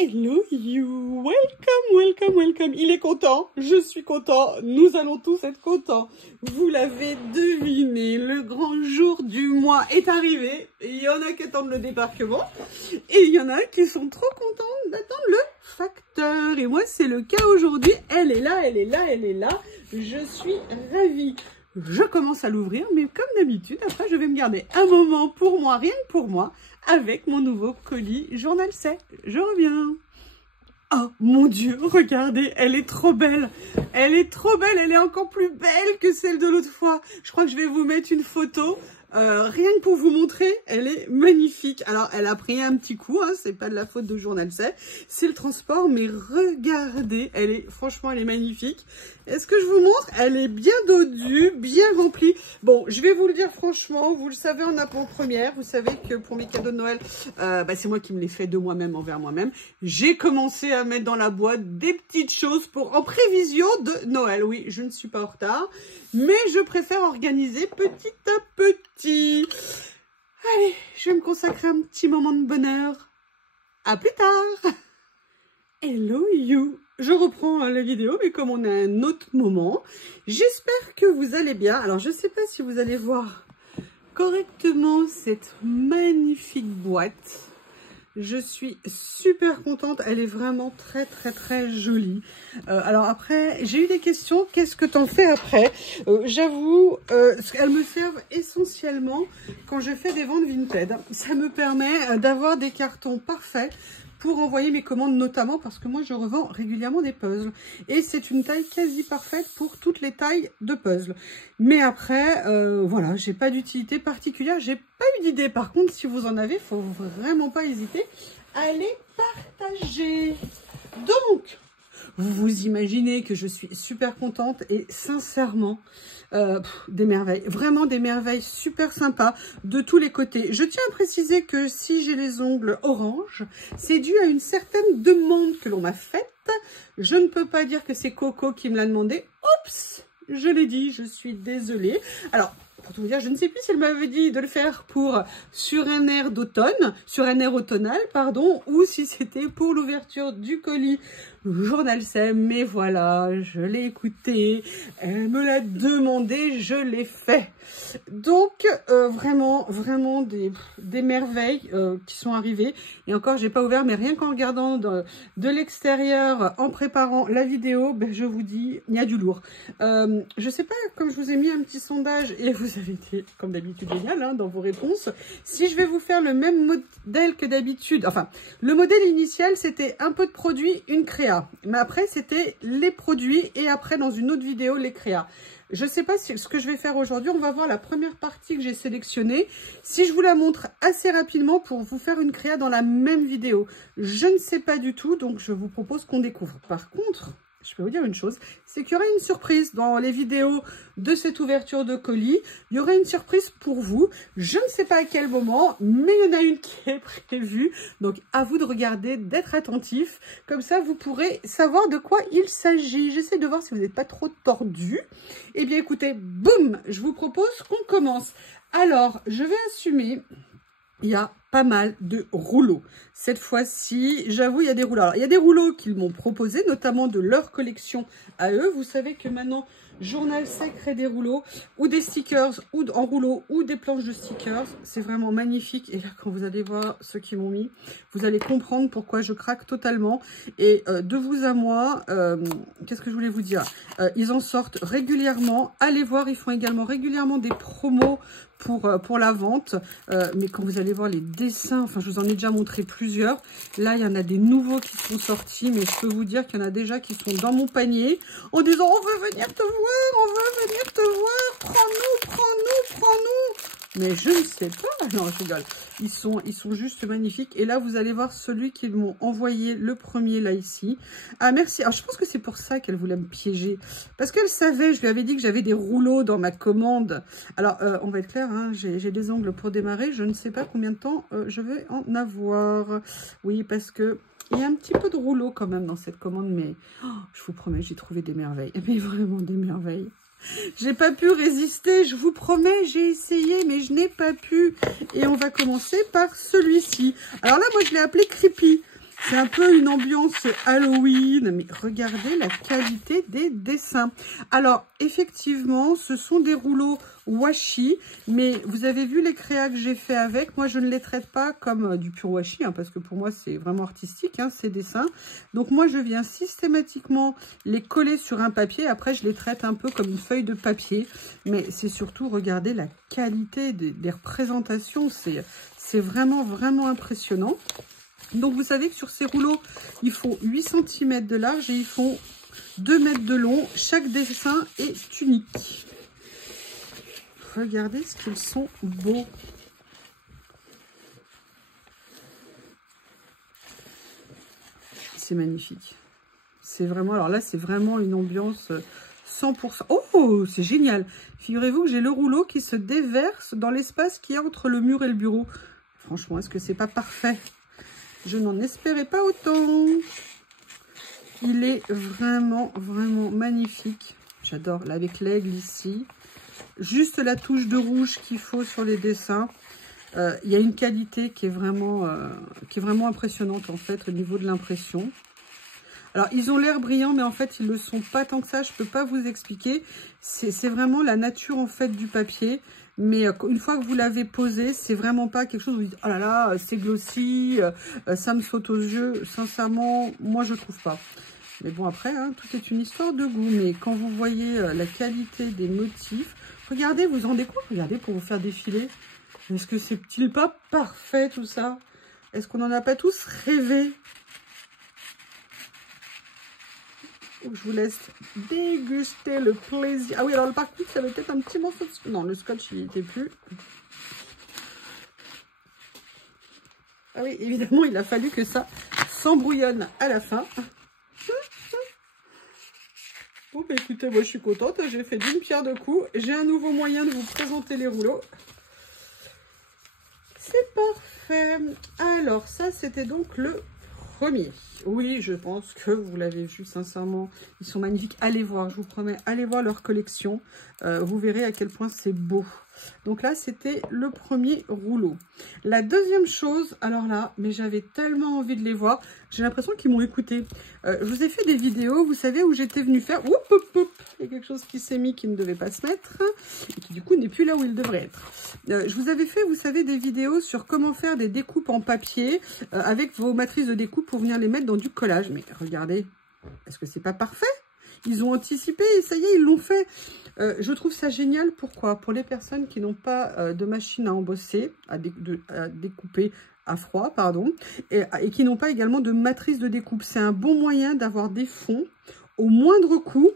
Hello you, welcome. Il est content, je suis content, nous allons tous être contents. Vous l'avez deviné, le grand jour du mois est arrivé. Il y en a qui attendent le débarquement et il y en a qui sont trop contents d'attendre le facteur. Et moi c'est le cas aujourd'hui, elle est là. Je suis ravie. Je commence à l'ouvrir, mais comme d'habitude, après je vais me garder un moment pour moi, rien que pour moi, avec mon nouveau colis Journal C. Je reviens. Oh mon Dieu, regardez, elle est trop belle. Elle est encore plus belle que celle de l'autre fois. Je crois que je vais vous mettre une photo. Rien que pour vous montrer, elle est magnifique. Alors, elle a pris un petit coup, hein, c'est pas de la faute de Journal C, c'est le transport, mais regardez, franchement, elle est magnifique. Est-ce que je vous montre? Elle est bien dodue, bien remplie. Bon, je vais vous le dire franchement, vous le savez en avant-première, vous savez que pour mes cadeaux de Noël, c'est moi qui me les fais de moi-même envers moi-même. J'ai commencé à mettre dans la boîte des petites choses en prévision de Noël. Oui, je ne suis pas en retard, mais je préfère organiser petit à petit. Allez, je vais me consacrer un petit moment de bonheur. À plus tard. Hello you. Je reprends la vidéo, mais comme on a un autre moment, j'espère que vous allez bien. Alors, je ne sais pas si vous allez voir correctement cette magnifique boîte. Je suis super contente, elle est vraiment très jolie. Alors après, j'ai eu des questions, qu'est-ce que t'en fais après? J'avoue, elles me servent essentiellement quand je fais des ventes Vinted. Ça me permet d'avoir des cartons parfaits pour envoyer mes commandes, notamment parce que moi je revends régulièrement des puzzles et c'est une taille quasi parfaite pour toutes les tailles de puzzles. Mais après voilà, j'ai pas d'utilité particulière, j'ai pas eu d'idée. Par contre, si vous en avez, faut vraiment pas hésiter à les partager. Donc vous imaginez que je suis super contente et sincèrement, des merveilles, vraiment des merveilles super sympas de tous les côtés. Je tiens à préciser que si j'ai les ongles orange, c'est dû à une certaine demande que l'on m'a faite. Je ne peux pas dire que c'est Coco qui me l'a demandé. Oups, je l'ai dit, je suis désolée. Alors, pour tout vous dire, je ne sais plus si elle m'avait dit de le faire sur un air d'automne, sur un air automnal, pardon, ou si c'était pour l'ouverture du colis Journal C, mais voilà, je l'ai écouté, elle me l'a demandé, je l'ai fait. Donc, vraiment des merveilles qui sont arrivées. Et encore, j'ai pas ouvert, mais rien qu'en regardant de l'extérieur, en préparant la vidéo, ben, je vous dis, il y a du lourd. Je sais pas, comme je vous ai mis un petit sondage, et vous avez été, comme d'habitude, génial hein, dans vos réponses, si je vais vous faire le même modèle que d'habitude, enfin, le modèle initial, c'était un peu de produit, une créa. Mais après, c'était les produits et après, dans une autre vidéo, les créas. Je ne sais pas si ce que je vais faire aujourd'hui, on va voir la première partie que j'ai sélectionnée. Si je vous la montre assez rapidement pour vous faire une créa dans la même vidéo. Je ne sais pas du tout, donc je vous propose qu'on découvre. Par contre, je peux vous dire une chose, c'est qu'il y aura une surprise dans les vidéos de cette ouverture de colis. Il y aura une surprise pour vous. Je ne sais pas à quel moment, mais il y en a une qui est prévue. Donc, à vous de regarder, d'être attentif. Comme ça, vous pourrez savoir de quoi il s'agit. J'essaie de voir si vous n'êtes pas trop tordu. Eh bien, écoutez, boum, je vous propose qu'on commence. Alors, je vais assumer... Il y a pas mal de rouleaux. Cette fois-ci, j'avoue, il y a des rouleaux. Alors, il y a des rouleaux qu'ils m'ont proposés, notamment de leur collection à eux. Vous savez que maintenant, Journal C crée des rouleaux ou des stickers ou en rouleau ou des planches de stickers. C'est vraiment magnifique. Et là, quand vous allez voir ceux qui m'ont mis, vous allez comprendre pourquoi je craque totalement. Et de vous à moi, qu'est-ce que je voulais vous dire? Ils en sortent régulièrement. Allez voir, ils font également régulièrement des promos pour la vente, mais quand vous allez voir les dessins, enfin je vous en ai déjà montré plusieurs, là il y en a des nouveaux qui sont sortis, mais je peux vous dire qu'il y en a déjà qui sont dans mon panier, en disant on veut venir te voir, on veut venir te voir, prends-nous, mais je ne sais pas, non je rigole, ils sont juste magnifiques, et là vous allez voir celui qu'ils m'ont envoyé, le premier là ici, ah merci, alors je pense que c'est pour ça qu'elle voulait me piéger, parce qu'elle savait, je lui avais dit que j'avais des rouleaux dans ma commande, alors on va être clair, hein, j'ai des ongles pour démarrer, je ne sais pas combien de temps je vais en avoir, oui parce que il y a un petit peu de rouleau quand même dans cette commande, mais oh, je vous promets, j'ai trouvé des merveilles, mais vraiment des merveilles. J'ai pas pu résister, je vous promets, j'ai essayé, mais je n'ai pas pu. Et on va commencer par celui-ci. Alors là, moi, je l'ai appelé Creepy. C'est un peu une ambiance Halloween, mais regardez la qualité des dessins. Alors, effectivement, ce sont des rouleaux washi, mais vous avez vu les créas que j'ai fait avec. Moi, je ne les traite pas comme du pur washi, hein, parce que pour moi, c'est vraiment artistique, hein, ces dessins. Donc, moi, je viens systématiquement les coller sur un papier. Après, je les traite un peu comme une feuille de papier. Mais c'est surtout, regardez la qualité des représentations. C'est vraiment, vraiment impressionnant. Donc, vous savez que sur ces rouleaux, il faut 8 cm de large et ils font 2 mètres de long. Chaque dessin est unique. Regardez ce qu'ils sont beaux. C'est magnifique. C'est vraiment, alors là, c'est vraiment une ambiance 100%. Oh, c'est génial. Figurez-vous que j'ai le rouleau qui se déverse dans l'espace qu'il y a entre le mur et le bureau. Franchement, est-ce que c'est pas parfait? Je n'en espérais pas autant. Il est vraiment, vraiment magnifique. J'adore, là, avec l'aigle ici. Juste la touche de rouge qu'il faut sur les dessins. Il y a une qualité qui est vraiment impressionnante, en fait, au niveau de l'impression. Alors, ils ont l'air brillants, mais en fait, ils ne le sont pas tant que ça. Je ne peux pas vous expliquer. C'est vraiment la nature, en fait, du papier. Mais une fois que vous l'avez posé, c'est vraiment pas quelque chose où vous dites « Oh là là, c'est glossy, ça me saute aux yeux ». Sincèrement, moi, je trouve pas. Mais bon, après, hein, tout est une histoire de goût. Mais quand vous voyez la qualité des motifs, regardez, vous en rendez compte? Regardez pour vous faire défiler. Est-ce que c'est-il pas parfait, tout ça? Est-ce qu'on n'en a pas tous rêvé? Je vous laisse déguster le plaisir. Ah oui, alors par contre, il y avait peut-être un petit morceau de... Non, le scotch, il n'y était plus. Ah oui, évidemment, il a fallu que ça s'embrouillonne à la fin. Bon, bah écoutez, moi, je suis contente. J'ai fait d'une pierre deux coups. J'ai un nouveau moyen de vous présenter les rouleaux. C'est parfait. Alors, ça, c'était donc le premier. Oui, je pense que vous l'avez vu, sincèrement, ils sont magnifiques. Allez voir, je vous promets, allez voir leur collection. Vous verrez à quel point c'est beau. Donc là, c'était le premier rouleau. La deuxième chose, alors là, mais j'avais tellement envie de les voir. J'ai l'impression qu'ils m'ont écouté. Je vous ai fait des vidéos, vous savez, où j'étais venue faire... Oup, oup, oup, il y a quelque chose qui s'est mis qui ne devait pas se mettre. Et qui, du coup, n'est plus là où il devrait être. Je vous avais fait, vous savez, des vidéos sur comment faire des découpes en papier avec vos matrices de découpe pour venir les mettre dans du collage. Mais regardez, est-ce que c'est pas parfait? Ils ont anticipé et ça y est, ils l'ont fait. Je trouve ça génial. Pourquoi? Pour les personnes qui n'ont pas de machine à embosser, à découper à froid, pardon, et qui n'ont pas également de matrice de découpe. C'est un bon moyen d'avoir des fonds au moindre coût.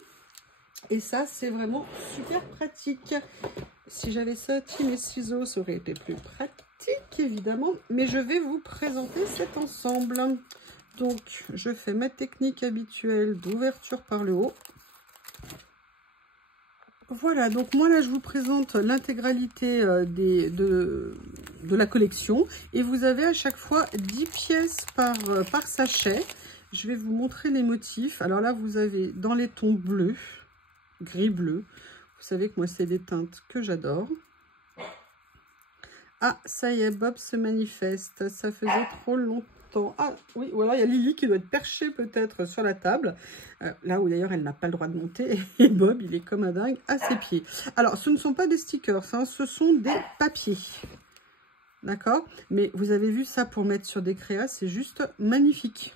Et ça, c'est vraiment super pratique. Si j'avais sorti mes ciseaux, ça aurait été plus pratique, évidemment. Mais je vais vous présenter cet ensemble. Donc, je fais ma technique habituelle d'ouverture par le haut. Voilà, donc moi là, je vous présente l'intégralité de la collection. Et vous avez à chaque fois 10 pièces par sachet. Je vais vous montrer les motifs. Alors là, vous avez dans les tons bleus, gris-bleu. Vous savez que moi, c'est des teintes que j'adore. Ah, ça y est, Bob se manifeste. Ça faisait trop longtemps. Ah oui, voilà, il y a Lily qui doit être perchée peut-être sur la table. Là où d'ailleurs, elle n'a pas le droit de monter. Et Bob, il est comme un dingue à ses pieds. Alors, ce ne sont pas des stickers, hein, ce sont des papiers. D'accord? Mais vous avez vu ça pour mettre sur des créas, c'est juste magnifique.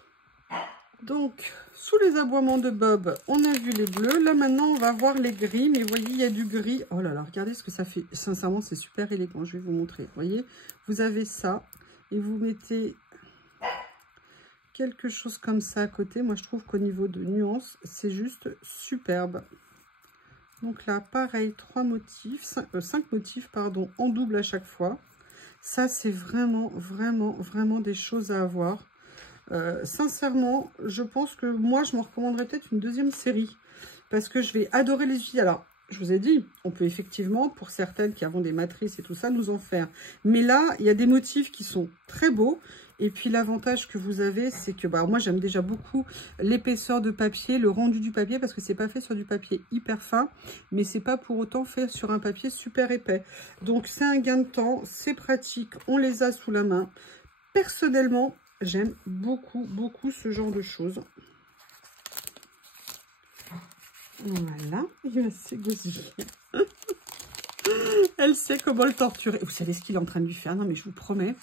Donc, sous les aboiements de Bob, on a vu les bleus. Là, maintenant, on va voir les gris. Mais vous voyez, il y a du gris. Oh là là, regardez ce que ça fait. Sincèrement, c'est super élégant. Je vais vous montrer. Vous voyez, vous avez ça. Et vous mettez quelque chose comme ça à côté. Moi, je trouve qu'au niveau de nuances, c'est juste superbe. Donc là, pareil, 5 motifs, pardon, en double à chaque fois. Ça, c'est vraiment, vraiment, vraiment des choses à avoir. Sincèrement, je pense que moi, je me recommanderais peut-être une deuxième série. Parce que je vais adorer les utiliser. Alors, je vous ai dit, on peut effectivement, pour certaines qui avons des matrices et tout ça, nous en faire. Mais là, il y a des motifs qui sont très beaux. Et puis, l'avantage que vous avez, c'est que bah, moi, j'aime déjà beaucoup l'épaisseur de papier, le rendu du papier, parce que c'est pas fait sur du papier hyper fin, mais c'est pas pour autant fait sur un papier super épais. Donc, c'est un gain de temps, c'est pratique, on les a sous la main. Personnellement, J'aime beaucoup, beaucoup ce genre de choses. Voilà, il est assez gosier. Elle sait comment le torturer. Vous savez ce qu'il est en train de lui faire? Non, mais je vous promets.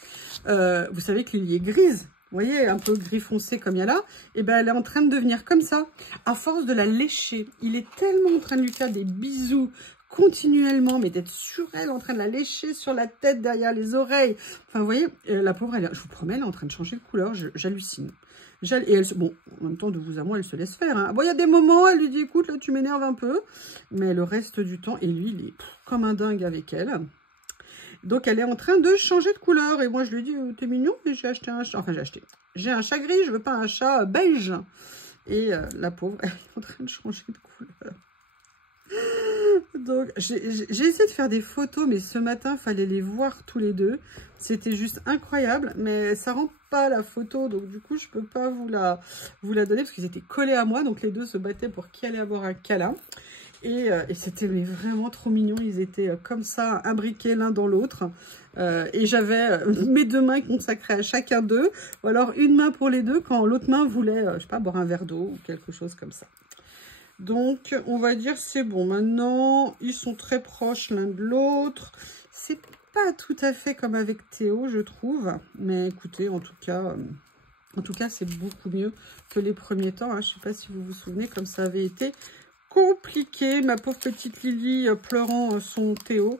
Vous savez que Lily est grise. Vous voyez, un peu gris foncé comme il y a là. Et ben, elle est en train de devenir comme ça. À force de la lécher. Il est tellement en train de lui faire des bisous continuellement, mais d'être sur elle, en train de la lécher sur la tête, derrière les oreilles. Enfin, vous voyez, la pauvre, je vous promets, elle est en train de changer de couleur. J'hallucine. Et elle, bon, en même temps, de vous à moi, elle se laisse faire. Hein. Bon, il y a des moments, elle lui dit, écoute, là, tu m'énerves un peu. Mais le reste du temps, et lui, il est comme un dingue avec elle. Donc, elle est en train de changer de couleur. Et moi, je lui dis, t'es mignon, mais j'ai acheté un chat. Enfin, j'ai un chat gris, je veux pas un chat beige. Et la pauvre, elle est en train de changer de couleur. Donc, j'ai essayé de faire des photos, mais ce matin, il fallait les voir tous les deux. C'était juste incroyable, mais ça rend pas la photo, donc du coup, je peux pas vous la donner, parce qu'ils étaient collés à moi, donc les deux se battaient pour qui allait avoir un câlin. Et c'était vraiment trop mignon, ils étaient comme ça, imbriqués l'un dans l'autre. Et j'avais mes deux mains consacrées à chacun d'eux, ou alors une main pour les deux, quand l'autre main voulait, je sais pas, boire un verre d'eau, ou quelque chose comme ça. Donc, on va dire c'est bon. Maintenant, ils sont très proches l'un de l'autre. C'est pas tout à fait comme avec Théo, je trouve. Mais écoutez, en tout cas, c'est beaucoup mieux que les premiers temps. Hein. Je ne sais pas si vous vous souvenez, comme ça avait été compliqué. Ma pauvre petite Lily pleurant son Théo.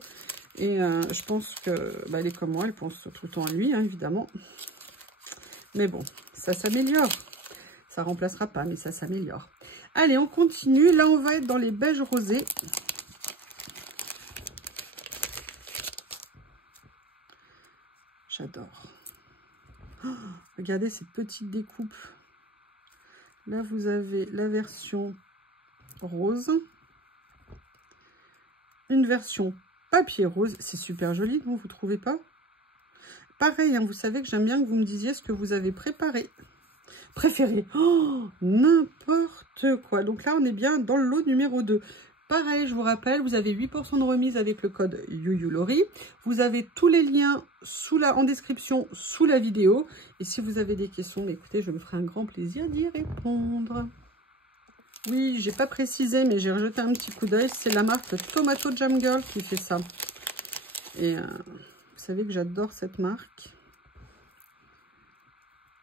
Et je pense que elle est comme moi, elle pense tout le temps à lui, hein, évidemment. Mais bon, ça s'améliore. Ça ne remplacera pas, mais ça s'améliore. Allez, on continue. Là, on va être dans les beiges rosés. J'adore. Oh, regardez ces petites découpes. Là, vous avez la version rose. Une version papier rose. C'est super joli, non? Vous ne trouvez pas? Pareil, hein, vous savez que j'aime bien que vous me disiez ce que vous avez préparé. Préféré. Oh, n'importe quoi. Donc là, on est bien dans le lot numéro 2. Pareil, je vous rappelle, vous avez 8% de remise avec le code YuYuLori. Vous avez tous les liens en description sous la vidéo. Et si vous avez des questions, écoutez, je me ferai un grand plaisir d'y répondre. Oui, j'ai pas précisé, mais j'ai rejeté un petit coup d'œil. C'est la marque Tomato Jam Girl qui fait ça. Et vous savez que j'adore cette marque.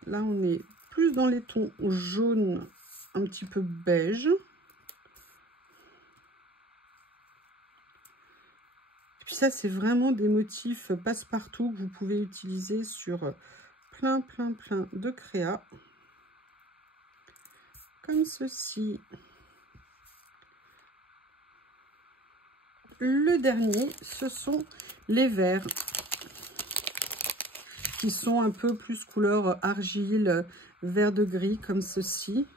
Là, on est plus dans les tons jaune, un petit peu beige. Et puis ça, c'est vraiment des motifs passe-partout que vous pouvez utiliser sur plein de créas. Comme ceci. Le dernier, ce sont les verts, qui sont un peu plus couleur argile, vert de gris, comme ceci.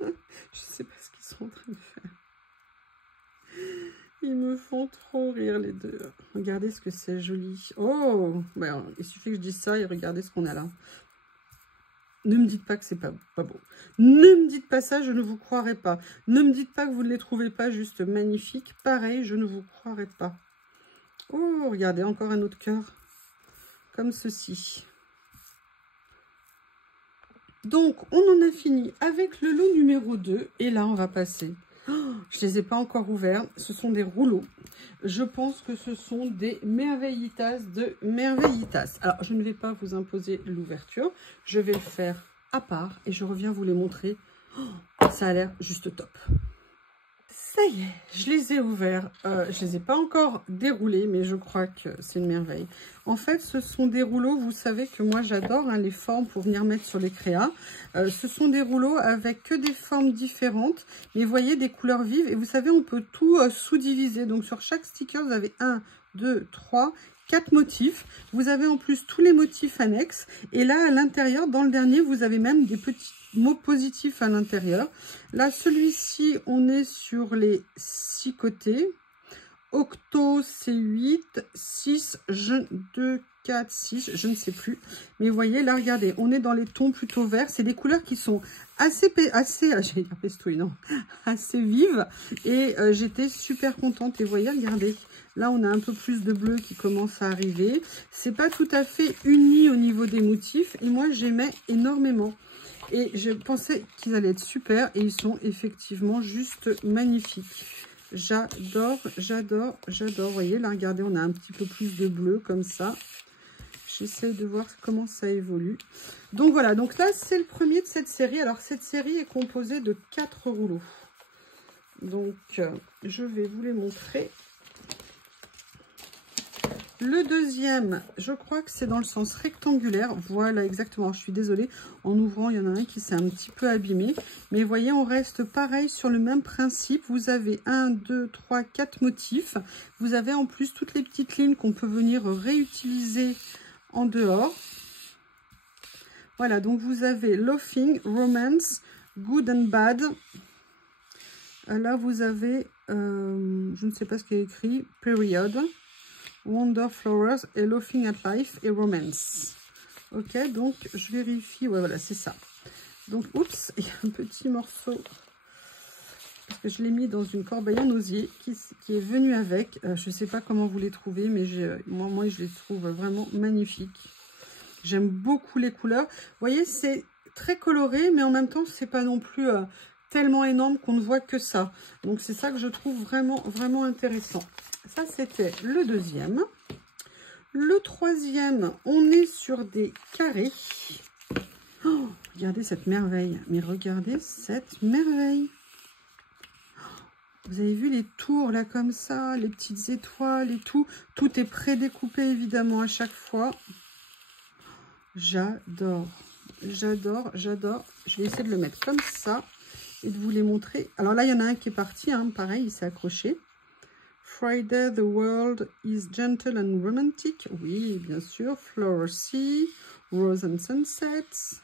Je ne sais pas ce qu'ils sont en train de faire. Ils me font trop rire, les deux. Regardez ce que c'est joli. Oh, ben, il suffit que je dise ça et regardez ce qu'on a là. Ne me dites pas que c'est pas beau. Ne me dites pas ça, je ne vous croirai pas. Ne me dites pas que vous ne les trouvez pas juste magnifiques. Pareil, je ne vous croirai pas. Oh, regardez, encore un autre cœur. Comme ceci. Donc, on en a fini avec le lot numéro 2. Et là, on va passer. Oh, je ne les ai pas encore ouverts. Ce sont des rouleaux. Je pense que ce sont des merveillitas de merveillitas. Alors, je ne vais pas vous imposer l'ouverture. Je vais le faire à part et je reviens vous les montrer. Oh, ça a l'air juste top. Ça y est, je les ai ouverts. Je ne les ai pas encore déroulés, mais je crois que c'est une merveille. En fait, ce sont des rouleaux, vous savez que moi j'adore hein, les formes pour venir mettre sur les créas. Ce sont des rouleaux avec que des formes différentes, mais vous voyez des couleurs vives. Et vous savez, on peut tout sous-diviser. Donc sur chaque sticker, vous avez 1, 2, 3, 4 motifs. Vous avez en plus tous les motifs annexes. Et là, à l'intérieur, dans le dernier, vous avez même des petits mots positifs à l'intérieur. Là, celui-ci, on est sur les 6 côtés. Octo, c'est 8, 6, 2, 4, 6, je ne sais plus. Mais vous voyez, là, regardez, on est dans les tons plutôt verts. C'est des couleurs qui sont assez j'allais dire pestouille, non, assez vives. Et j'étais super contente. Et vous voyez, regardez, là, on a un peu plus de bleu qui commence à arriver. C'est pas tout à fait uni au niveau des motifs. Et moi, j'aimais énormément. Et je pensais qu'ils allaient être super. Et ils sont effectivement juste magnifiques. J'adore, j'adore, j'adore. Vous voyez, là, regardez, on a un petit peu plus de bleu comme ça. J'essaie de voir comment ça évolue. Donc voilà, donc là, c'est le premier de cette série. Alors, cette série est composée de 4 rouleaux. Donc, je vais vous les montrer. Le deuxième, je crois que c'est dans le sens rectangulaire. Voilà, exactement. Je suis désolée. En ouvrant, il y en a un qui s'est un petit peu abîmé. Mais vous voyez, on reste pareil sur le même principe. Vous avez 1, 2, 3, 4 motifs. Vous avez en plus toutes les petites lignes qu'on peut venir réutiliser en dehors. Voilà, donc vous avez Laughing, Romance, Good and Bad. Là, vous avez, je ne sais pas ce qui est écrit, Period. Wonder Flowers et Laughing at Life et Romance. Ok, donc je vérifie. Ouais, voilà, c'est ça. Donc, oups, il y a un petit morceau. Parce que je l'ai mis dans une corbeille en osier qui est venue avec. Je ne sais pas comment vous les trouvez, mais moi, je les trouve vraiment magnifiques. J'aime beaucoup les couleurs. Vous voyez, c'est très coloré, mais en même temps, c'est pas non plus tellement énorme qu'on ne voit que ça. Donc, c'est ça que je trouve vraiment, vraiment intéressant. Ça, c'était le deuxième. Le troisième, on est sur des carrés. Oh, regardez cette merveille. Mais regardez cette merveille. Vous avez vu les tours, là, comme ça, les petites étoiles et tout. Tout est prédécoupé, évidemment, à chaque fois. J'adore. J'adore, j'adore. Je vais essayer de le mettre comme ça et de vous les montrer. Alors là, il y en a un qui est parti, hein, pareil, il s'est accroché. Friday, the world is gentle and romantic. Oui, bien sûr. Flower Sea, Rose and Sunsets.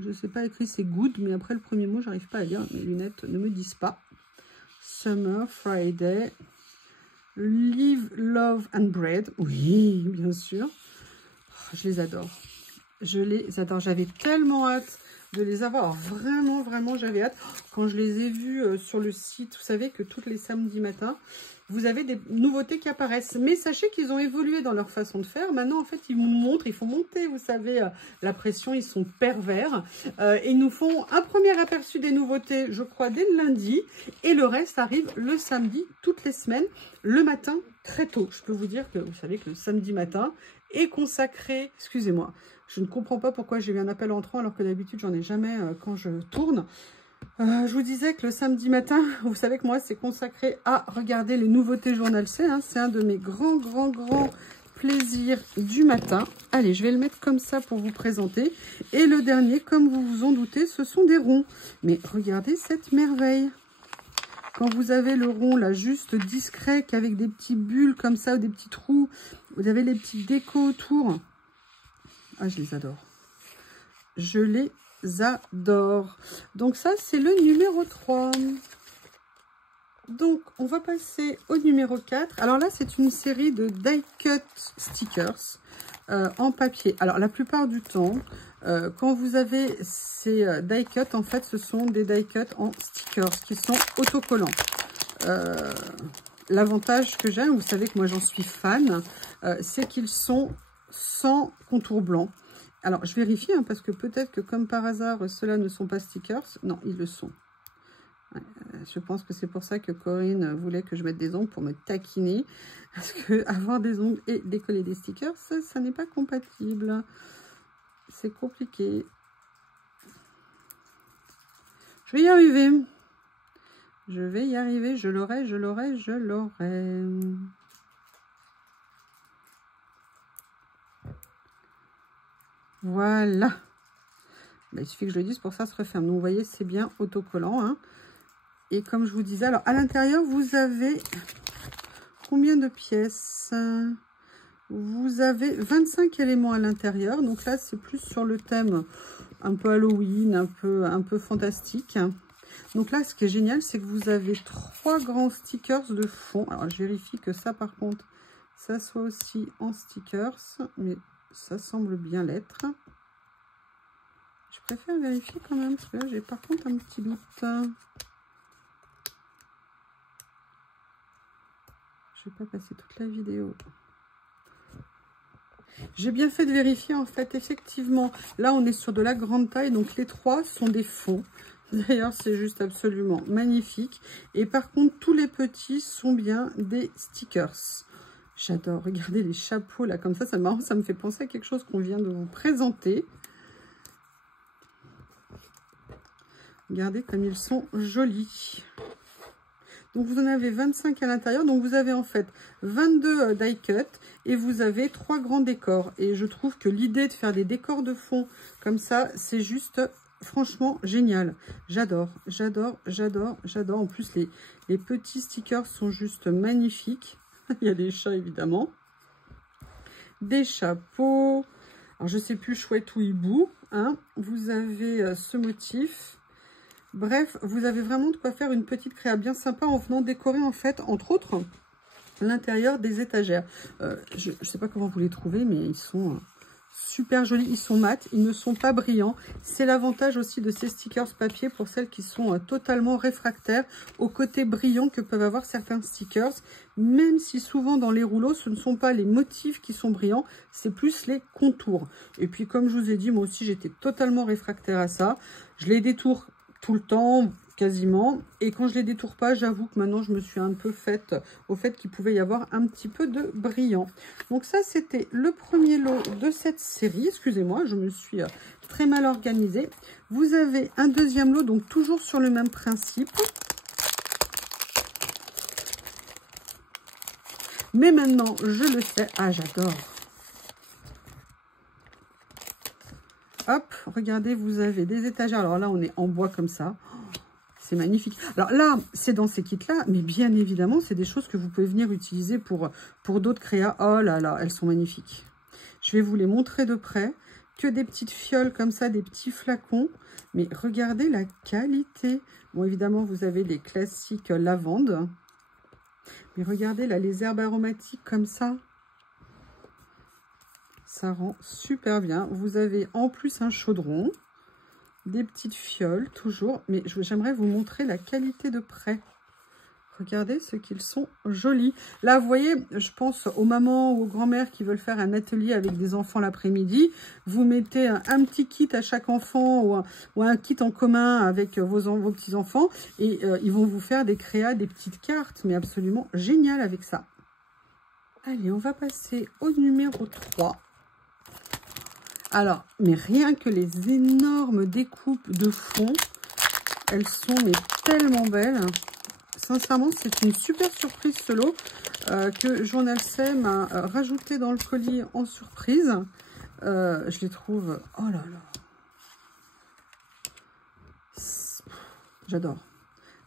Je ne sais pas écrit, c'est good, mais après le premier mot, j'arrive pas à lire. Mes lunettes ne me disent pas. Summer, Friday. Live, Love and Bread. Oui, bien sûr. Oh, je les adore. Je les adore. J'avais tellement hâte de les avoir. Vraiment, vraiment, j'avais hâte. Quand je les ai vus sur le site, vous savez que tous les samedis matins, vous avez des nouveautés qui apparaissent. Mais sachez qu'ils ont évolué dans leur façon de faire. Maintenant, en fait, ils nous montrent, ils font monter, vous savez, la pression. Ils sont pervers. Et ils nous font un premier aperçu des nouveautés, je crois, dès le lundi. Et le reste arrive le samedi, toutes les semaines, le matin, très tôt. Je peux vous dire que vous savez que le samedi matin est consacré... Excusez-moi. Je ne comprends pas pourquoi j'ai eu un appel entrant alors que d'habitude, j'en ai jamais quand je tourne. Je vous disais que le samedi matin, vous savez que moi, c'est consacré à regarder les nouveautés Journal C. Hein. C'est un de mes grands plaisirs du matin. Allez, je vais le mettre comme ça pour vous présenter. Et le dernier, comme vous vous en doutez, ce sont des ronds. Mais regardez cette merveille. Quand vous avez le rond là, juste discret, qu'avec des petits bulles comme ça, ou des petits trous, vous avez les petits décos autour. Ah, je les adore. Je les adore. Donc ça, c'est le numéro 3. Donc, on va passer au numéro 4. Alors là, c'est une série de die-cut stickers en papier. Alors, la plupart du temps, quand vous avez ces die-cut, en fait, ce sont des die-cut en stickers qui sont autocollants. L'avantage que j'aime, vous savez que moi, j'en suis fan, c'est qu'ils sont sans contour blanc. Alors, je vérifie, hein, parce que peut-être que comme par hasard, ceux-là ne sont pas stickers. Non, ils le sont. Je pense que c'est pour ça que Corinne voulait que je mette des ongles pour me taquiner. Parce que avoir des ongles et décoller des stickers, ça n'est pas compatible. C'est compliqué. Je vais y arriver. Je vais y arriver. Je l'aurai, je l'aurai, je l'aurai. Voilà. Ben, il suffit que je le dise, pour ça se referme. Donc, vous voyez, c'est bien autocollant. Hein. Et comme je vous disais, alors à l'intérieur, vous avez combien de pièces? Vous avez 25 éléments à l'intérieur. Donc là, c'est plus sur le thème un peu Halloween, un peu fantastique. Donc là, ce qui est génial, c'est que vous avez 3 grands stickers de fond. Alors, je vérifie que ça, par contre, ça soit aussi en stickers. Mais ça semble bien l'être. Je préfère vérifier quand même, parce que là, j'ai par contre un petit doute. Je ne vais pas passer toute la vidéo. J'ai bien fait de vérifier, en fait, effectivement. Là, on est sur de la grande taille, donc les 3 sont des fonds. D'ailleurs, c'est juste absolument magnifique. Et par contre, tous les petits sont bien des stickers. J'adore. Regardez les chapeaux, là, comme ça, c'est marrant. Ça me fait penser à quelque chose qu'on vient de vous présenter. Regardez comme ils sont jolis. Donc, vous en avez 25 à l'intérieur. Donc, vous avez en fait 22 die cut et vous avez 3 grands décors. Et je trouve que l'idée de faire des décors de fond comme ça, c'est juste franchement génial. J'adore, j'adore, j'adore, j'adore. En plus, les petits stickers sont juste magnifiques. Il y a des chats, évidemment. Des chapeaux. Alors, je sais plus, chouette ou hibou. Hein. Vous avez ce motif. Bref, vous avez vraiment de quoi faire une petite créa bien sympa en venant décorer, en fait, entre autres, l'intérieur des étagères. Je ne sais pas comment vous les trouvez, mais ils sont super jolis. Ils sont mat, ils ne sont pas brillants. C'est l'avantage aussi de ces stickers papier pour celles qui sont totalement réfractaires au côté brillant que peuvent avoir certains stickers. Même si souvent dans les rouleaux, ce ne sont pas les motifs qui sont brillants, c'est plus les contours. Et puis comme je vous ai dit, moi aussi j'étais totalement réfractaire à ça. Je les détourne tout le temps, quasiment. Et quand je les détourne pas, j'avoue que maintenant, je me suis un peu faite au fait qu'il pouvait y avoir un petit peu de brillant. Donc ça, c'était le premier lot de cette série. Excusez-moi, je me suis très mal organisée. Vous avez un deuxième lot, donc toujours sur le même principe. Mais maintenant, je le sais. Ah, j'adore. Hop, regardez, vous avez des étagères. Alors là, on est en bois comme ça. C'est magnifique. Alors là, c'est dans ces kits-là, mais bien évidemment, c'est des choses que vous pouvez venir utiliser pour d'autres créas. Oh là là, elles sont magnifiques. Je vais vous les montrer de près. Que des petites fioles comme ça, des petits flacons. Mais regardez la qualité. Bon, évidemment, vous avez les classiques lavande. Mais regardez là, les herbes aromatiques comme ça. Ça rend super bien. Vous avez en plus un chaudron, des petites fioles toujours. Mais j'aimerais vous montrer la qualité de près. Regardez ce qu'ils sont jolis. Là, vous voyez, je pense aux mamans ou aux grands-mères qui veulent faire un atelier avec des enfants l'après-midi. Vous mettez un petit kit à chaque enfant ou un kit en commun avec vos petits-enfants. Et ils vont vous faire des créas, des petites cartes, mais absolument génial avec ça. Allez, on va passer au numéro 3. Alors, mais rien que les énormes découpes de fond, elles sont mais tellement belles. Sincèrement, c'est une super surprise ce lot que Journal C m'a rajouté dans le colis en surprise. Je les trouve... Oh là là. J'adore.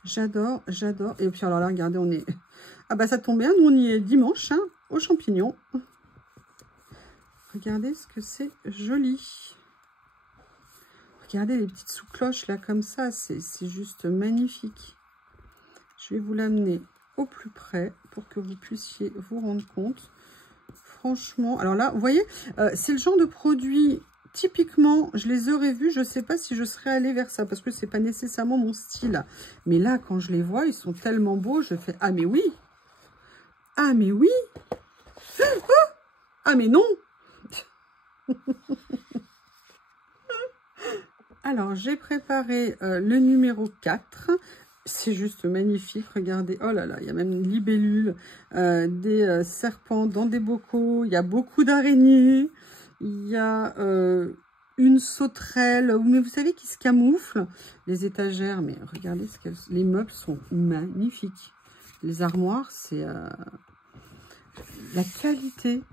J'adore, j'adore. Et puis alors là, regardez, on est... Ah bah ça tombe bien, nous on y est dimanche, hein, aux champignons. Regardez ce que c'est joli. Regardez les petites sous-cloches là comme ça, c'est juste magnifique. Je vais vous l'amener au plus près pour que vous puissiez vous rendre compte. Franchement, alors là, vous voyez, c'est le genre de produit, typiquement, je les aurais vus, je ne sais pas si je serais allée vers ça, parce que c'est pas nécessairement mon style. Mais là, quand je les vois, ils sont tellement beaux, je fais, ah mais oui. Ah mais oui. Ah mais non. Alors, j'ai préparé le numéro 4. C'est juste magnifique. Regardez. Oh là là, il y a même une libellule, des serpents dans des bocaux. Il y a beaucoup d'araignées. Il y a une sauterelle. Mais vous savez qui se camoufle. Les étagères. Mais regardez, les meubles sont magnifiques. Les armoires, c'est la qualité.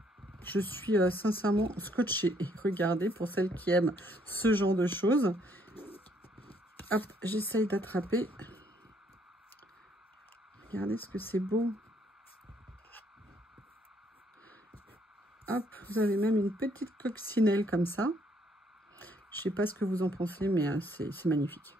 Je suis sincèrement scotchée. Et regardez, pour celles qui aiment ce genre de choses. Hop, j'essaye d'attraper. Regardez ce que c'est beau. Hop, vous avez même une petite coccinelle comme ça. Je ne sais pas ce que vous en pensez, mais c'est magnifique.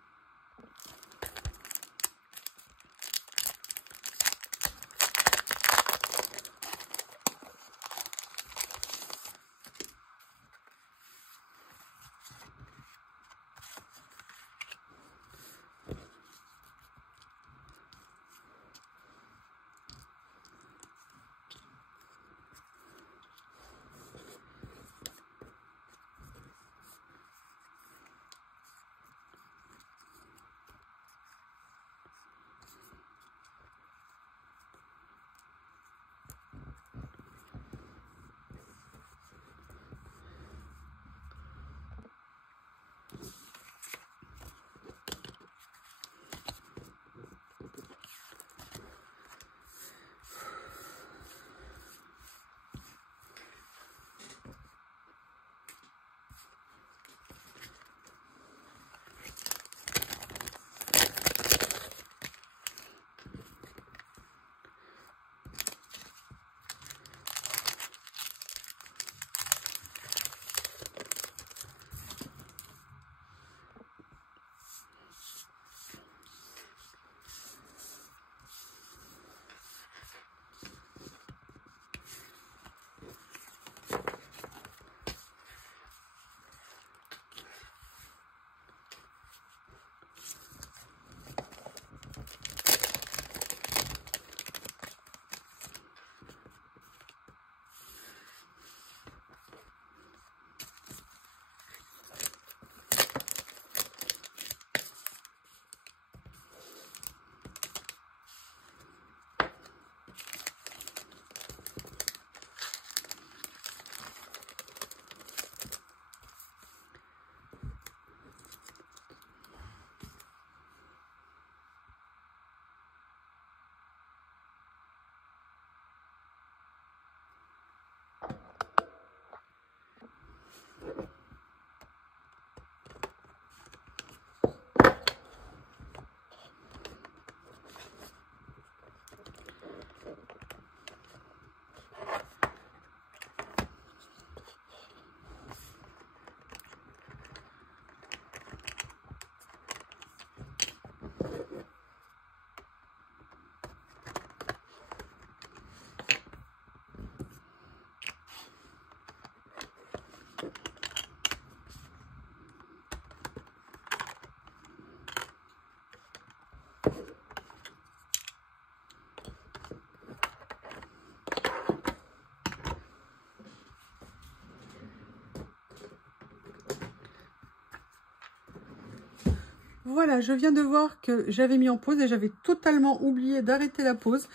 Voilà, je viens de voir que j'avais mis en pause et j'avais totalement oublié d'arrêter la pause.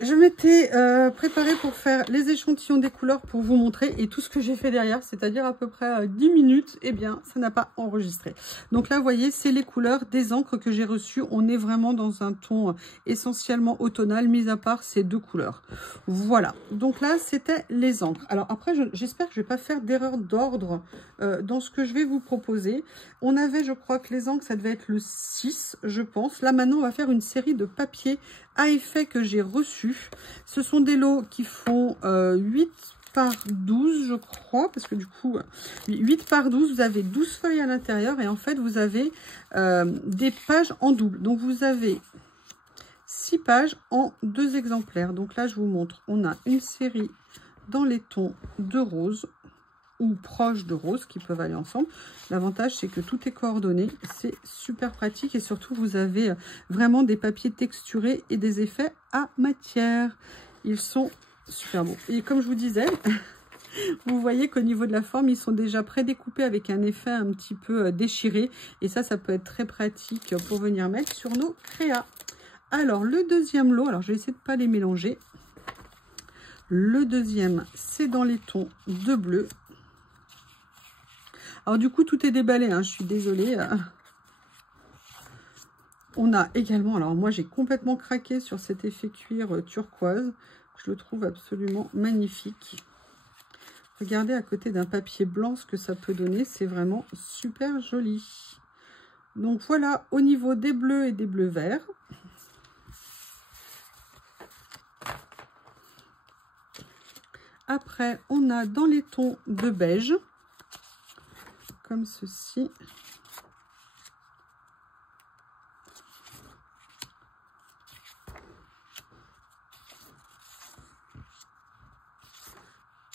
Je m'étais préparée pour faire les échantillons des couleurs pour vous montrer et tout ce que j'ai fait derrière, c'est-à-dire à peu près 10 minutes, eh bien, ça n'a pas enregistré. Donc là, vous voyez, c'est les couleurs des encres que j'ai reçues. On est vraiment dans un ton essentiellement automnal, mis à part ces deux couleurs. Voilà, donc là, c'était les encres. Alors après, j'espère que je ne vais pas faire d'erreur d'ordre dans ce que je vais vous proposer. On avait, je crois que les encres, ça devait être le 6, je pense. Là, maintenant, on va faire une série de papiers à effet que j'ai reçus. Ce sont des lots qui font 8 par 12, je crois, parce que du coup, 8 par 12, vous avez 12 feuilles à l'intérieur et en fait, vous avez des pages en double. Donc, vous avez 6 pages en 2 exemplaires. Donc là, je vous montre, on a une série dans les tons de rose ou proches de rose qui peuvent aller ensemble. L'avantage, c'est que tout est coordonné. C'est super pratique et surtout, vous avez vraiment des papiers texturés et des effets à matière. Ils sont super beaux. Et comme je vous disais, vous voyez qu'au niveau de la forme, ils sont déjà prédécoupés avec un effet un petit peu déchiré. Et ça peut être très pratique pour venir mettre sur nos créas. Alors, le deuxième lot, alors je vais essayer de ne pas les mélanger. Le deuxième, c'est dans les tons de bleu. Alors du coup, tout est déballé, hein, je suis désolée. On a également, alors moi j'ai complètement craqué sur cet effet cuir turquoise. Je le trouve absolument magnifique. Regardez à côté d'un papier blanc ce que ça peut donner, c'est vraiment super joli. Donc voilà, au niveau des bleus et des bleus verts. Après, on a dans les tons de beige, comme ceci.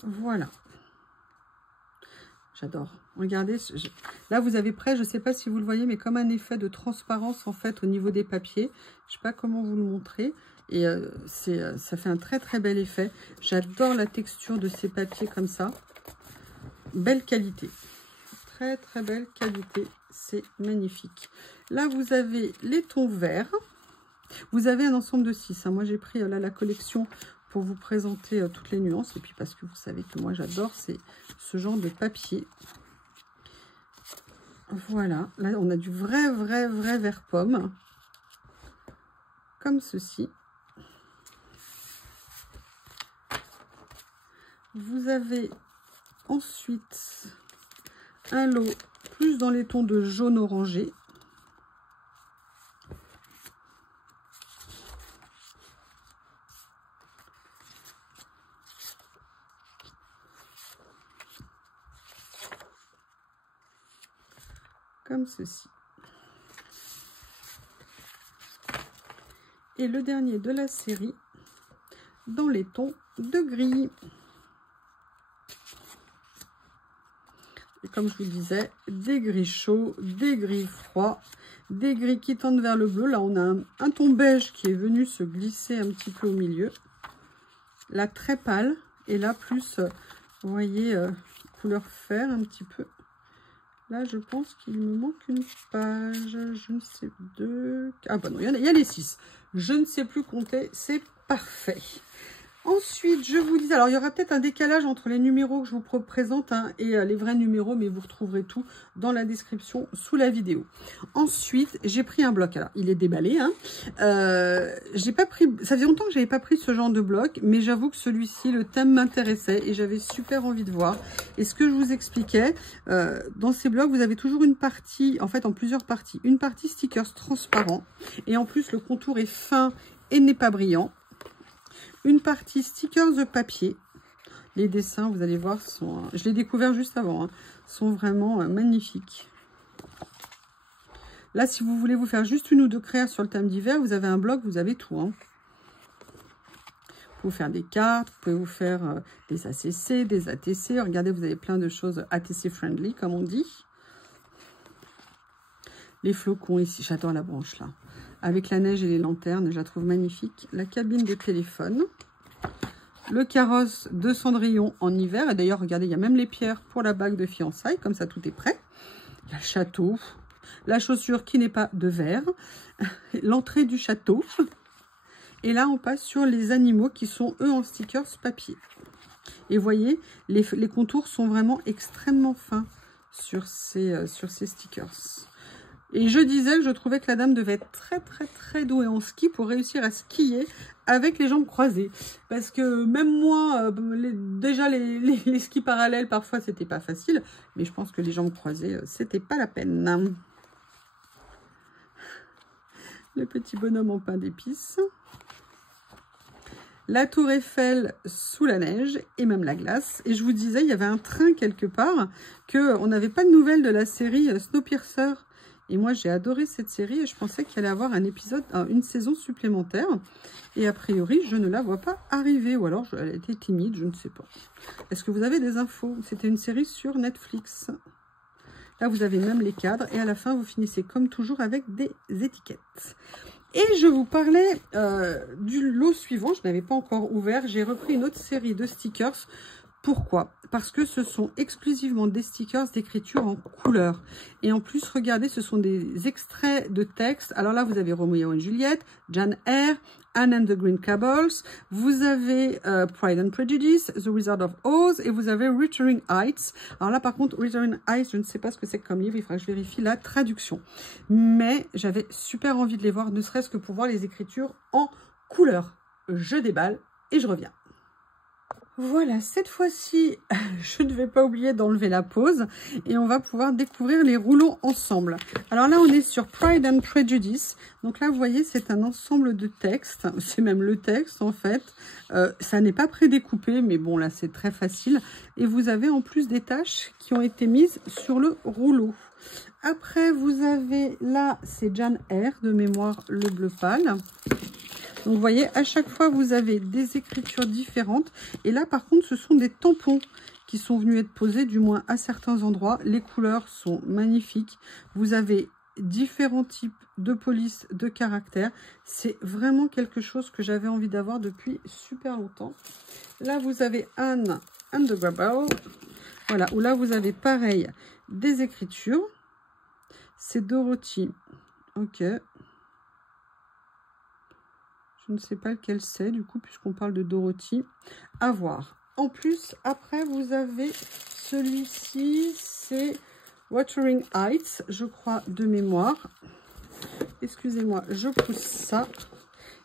Voilà. J'adore. Regardez, là vous avez près, je ne sais pas si vous le voyez, mais comme un effet de transparence en fait au niveau des papiers. Je ne sais pas comment vous le montrer. Et ça fait un très très bel effet. J'adore la texture de ces papiers comme ça. Belle qualité. Très très belle qualité. C'est magnifique. Là vous avez les tons verts. Vous avez un ensemble de 6. Hein. Moi j'ai pris là la collection pour vous présenter toutes les nuances. Et puis parce que vous savez que moi j'adore ce genre de papier. Voilà. Là on a du vrai vert pomme. Comme ceci. Vous avez ensuite un lot plus dans les tons de jaune orangé. Comme ceci. Et le dernier de la série dans les tons de gris. Et comme je vous disais, des gris chauds, des gris froids, des gris qui tendent vers le bleu. Là, on a un ton beige qui est venu se glisser un petit peu au milieu. Là, très pâle. Et là, plus, vous voyez, couleur fer un petit peu. Là, je pense qu'il me manque une page. Je ne sais deux. Ah, bah non, il y a les 6. Je ne sais plus compter. C'est parfait. Ensuite, je vous dis, alors il y aura peut-être un décalage entre les numéros que je vous présente hein, et les vrais numéros, mais vous retrouverez tout dans la description sous la vidéo. Ensuite, j'ai pris un bloc. Alors, il est déballé. Hein. J'ai pas pris, ça faisait longtemps que j'avais pas pris ce genre de bloc, mais j'avoue que celui-ci, le thème m'intéressait et j'avais super envie de voir. Et ce que je vous expliquais, dans ces blocs, vous avez toujours une partie, en fait en plusieurs parties, une partie stickers transparent et en plus le contour est fin et n'est pas brillant. Une partie stickers de papier. Les dessins, vous allez voir, sont, je l'ai découvert juste avant, hein, sont vraiment magnifiques. Là, si vous voulez vous faire juste une ou deux créas sur le thème d'hiver, vous avez un bloc, vous avez tout. Hein. Vous pouvez faire des cartes, vous pouvez vous faire des ACC, des ATC. Regardez, vous avez plein de choses ATC friendly, comme on dit. Les flocons ici, j'adore la branche là. Avec la neige et les lanternes, je la trouve magnifique. La cabine de téléphone. Le carrosse de Cendrillon en hiver. Et d'ailleurs, regardez, il y a même les pierres pour la bague de fiançailles. Comme ça, tout est prêt. Il y a le château. la chaussure qui n'est pas de verre, l'entrée du château. Et là, on passe sur les animaux qui sont, eux, en stickers papier. Et vous voyez, les contours sont vraiment extrêmement fins sur ces stickers. Et je disais que je trouvais que la dame devait être très douée en ski pour réussir à skier avec les jambes croisées. Parce que même moi, déjà les skis parallèles, parfois, c'était pas facile. Mais je pense que les jambes croisées, c'était pas la peine. Le petit bonhomme en pain d'épices. La tour Eiffel sous la neige et même la glace. Et je vous disais, il y avait un train quelque part, qu'on n'avait pas de nouvelles de la série Snowpiercer. Et moi, j'ai adoré cette série et je pensais qu'il allait avoir un épisode, une saison supplémentaire. Et a priori, je ne la vois pas arriver. Ou alors, elle était timide, je ne sais pas. Est-ce que vous avez des infos? C'était une série sur Netflix. Là, vous avez même les cadres. Et à la fin, vous finissez comme toujours avec des étiquettes. Et je vous parlais du lot suivant. Je n'avais pas encore ouvert. J'ai repris une autre série de stickers. Pourquoi? Parce que ce sont exclusivement des stickers d'écriture en couleur. Et en plus, regardez, ce sont des extraits de texte. Alors là, vous avez Roméo et Juliette, Jane Eyre, Anne and the Green Gables. Vous avez Pride and Prejudice, The Wizard of Oz. Et vous avez Wuthering Heights. Alors là, par contre, Wuthering Heights, je ne sais pas ce que c'est comme livre. Il faudra que je vérifie la traduction. Mais j'avais super envie de les voir, ne serait-ce que pour voir les écritures en couleur. Je déballe et je reviens. Voilà, cette fois-ci, je ne vais pas oublier d'enlever la pause et on va pouvoir découvrir les rouleaux ensemble. Alors là, on est sur Pride and Prejudice. Donc là, vous voyez, c'est un ensemble de textes. C'est même le texte, en fait. Ça n'est pas prédécoupé, mais bon, là, c'est très facile. Et vous avez en plus des tâches qui ont été mises sur le rouleau. Après, vous avez là, c'est Jane Eyre, de mémoire, le bleu pâle. Donc, vous voyez, à chaque fois, vous avez des écritures différentes. Et là, par contre, ce sont des tampons qui sont venus être posés, du moins à certains endroits. Les couleurs sont magnifiques. Vous avez différents types de police, de caractères. C'est vraiment quelque chose que j'avais envie d'avoir depuis super longtemps. Là, vous avez Anne and the Grable. Voilà, où là, vous avez pareil des écritures. C'est Dorothy. Ok. Je ne sais pas lequel c'est, du coup, puisqu'on parle de Dorothy. À voir. En plus, après, vous avez celui-ci, c'est Wuthering Heights, je crois, de mémoire. Excusez-moi, je pousse ça.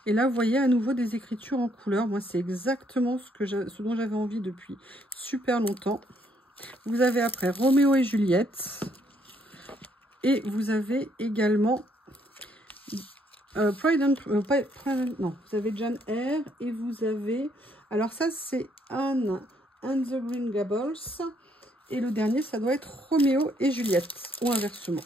Et là, vous voyez à nouveau des écritures en couleur. Moi, c'est exactement ce dont j'avais envie depuis super longtemps. Vous avez après Roméo et Juliette. Et vous avez également... non, vous avez Jane Eyre et vous avez... Alors ça, c'est Anne and the Green Gables. Et le dernier, ça doit être Roméo et Juliette, ou inversement.